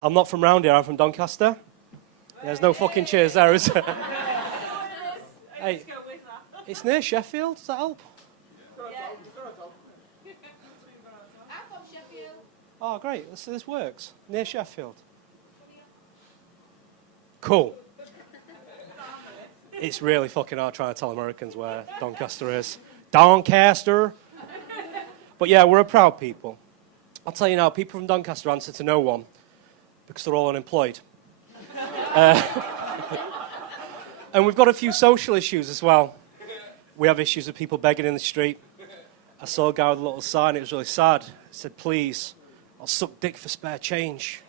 I'm not from round here, I'm from Doncaster. There's no fucking cheers there, is there? Hey, it's near Sheffield, does that help? I'm from Sheffield. Oh, great, this works. Near Sheffield. Cool. It's really fucking hard trying to tell Americans where Doncaster is. Doncaster! But yeah, we're a proud people. I'll tell you now, people from Doncaster answer to no one because they're all unemployed. And we've got a few social issues as well. We have issues with people begging in the street. I saw a guy with a little sign, it was really sad. It said, "Please, I'll suck dick for spare change."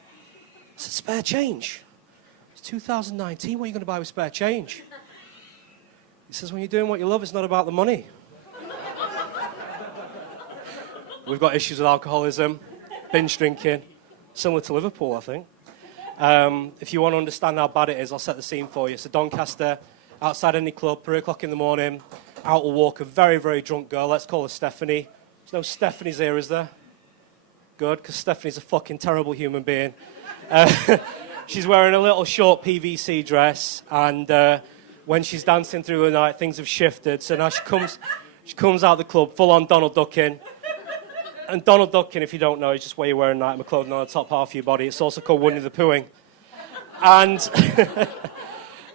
I said, "Spare change? It's 2019, what are you going to buy with spare change?" He says, "When you're doing what you love, it's not about the money." We've got issues with alcoholism, binge drinking, similar to Liverpool, I think. If you want to understand how bad it is, I'll set the scene for you. So Doncaster, outside any club, 3 o'clock in the morning, out will walk a very, very drunk girl. Let's call her Stephanie. There's no Stephanies here, is there? Good, because Stephanie's a fucking terrible human being. She's wearing a little short PVC dress, and when she's dancing through the night, things have shifted. So now she comes out of the club full-on Donald Ducking. And Donald Ducking, if you don't know, is just where you're wearing night clothing on the top half of your body. It's also called Winnie the Poohing.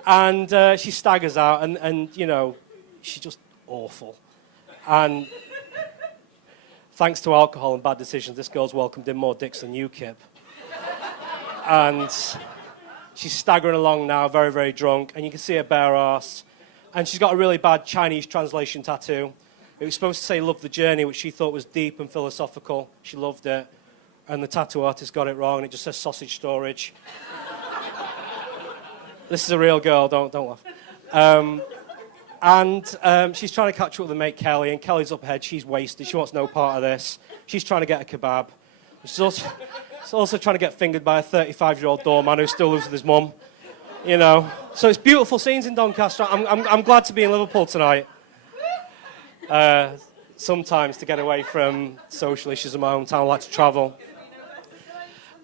And she staggers out, and you know, she's just awful. And thanks to alcohol and bad decisions, this girl's welcomed in more dicks than UKIP. And she's staggering along now, very, very drunk, and you can see her bare arse. And she's got a really bad Chinese translation tattoo. It was supposed to say "Love the Journey," which she thought was deep and philosophical. She loved it. And the tattoo artist got it wrong, and it just says "sausage storage." This is a real girl, don't laugh. She's trying to catch up with her mate Kelly, and Kelly's up ahead. She's wasted. She wants no part of this. She's trying to get a kebab. She's also trying to get fingered by a 35-year-old doorman who still lives with his mum. You know. So it's beautiful scenes in Doncaster. I'm glad to be in Liverpool tonight. Sometimes to get away from social issues in my hometown, I like to travel.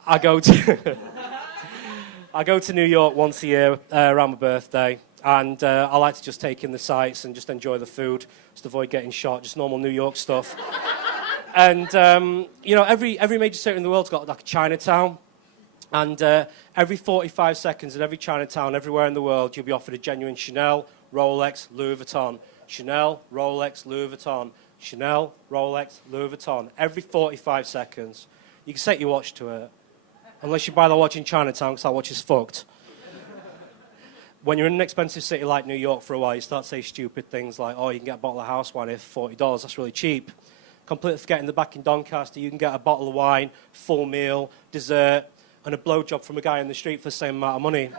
I go to New York once a year around my birthday, and I like to just take in the sights and just enjoy the food, just avoid getting shot, just normal New York stuff. And you know, every major city in the world's got like a Chinatown, and every 45 seconds in every Chinatown, everywhere in the world, you'll be offered a genuine Chanel, Rolex, Louis Vuitton. Chanel, Rolex, Louis Vuitton. Chanel, Rolex, Louis Vuitton. Every 45 seconds. You can set your watch to it. Unless you buy the watch in Chinatown, because that watch is fucked. When you're in an expensive city like New York for a while, you start to say stupid things like, "Oh, you can get a bottle of house wine here for $40. That's really cheap." Completely forgetting that back in Doncaster, you can get a bottle of wine, full meal, dessert, and a blowjob from a guy in the street for the same amount of money.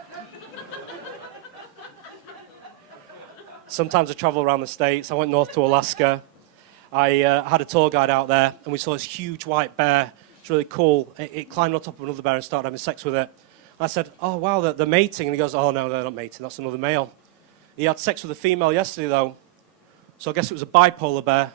Sometimes I travel around the States. I went north to Alaska. I had a tour guide out there, and we saw this huge white bear. It's really cool. It climbed on top of another bear and started having sex with it. I said, "Oh, wow, they're mating." And he goes, "Oh, no, they're not mating. That's another male." He had sex with a female yesterday, though. So I guess it was a bipolar bear.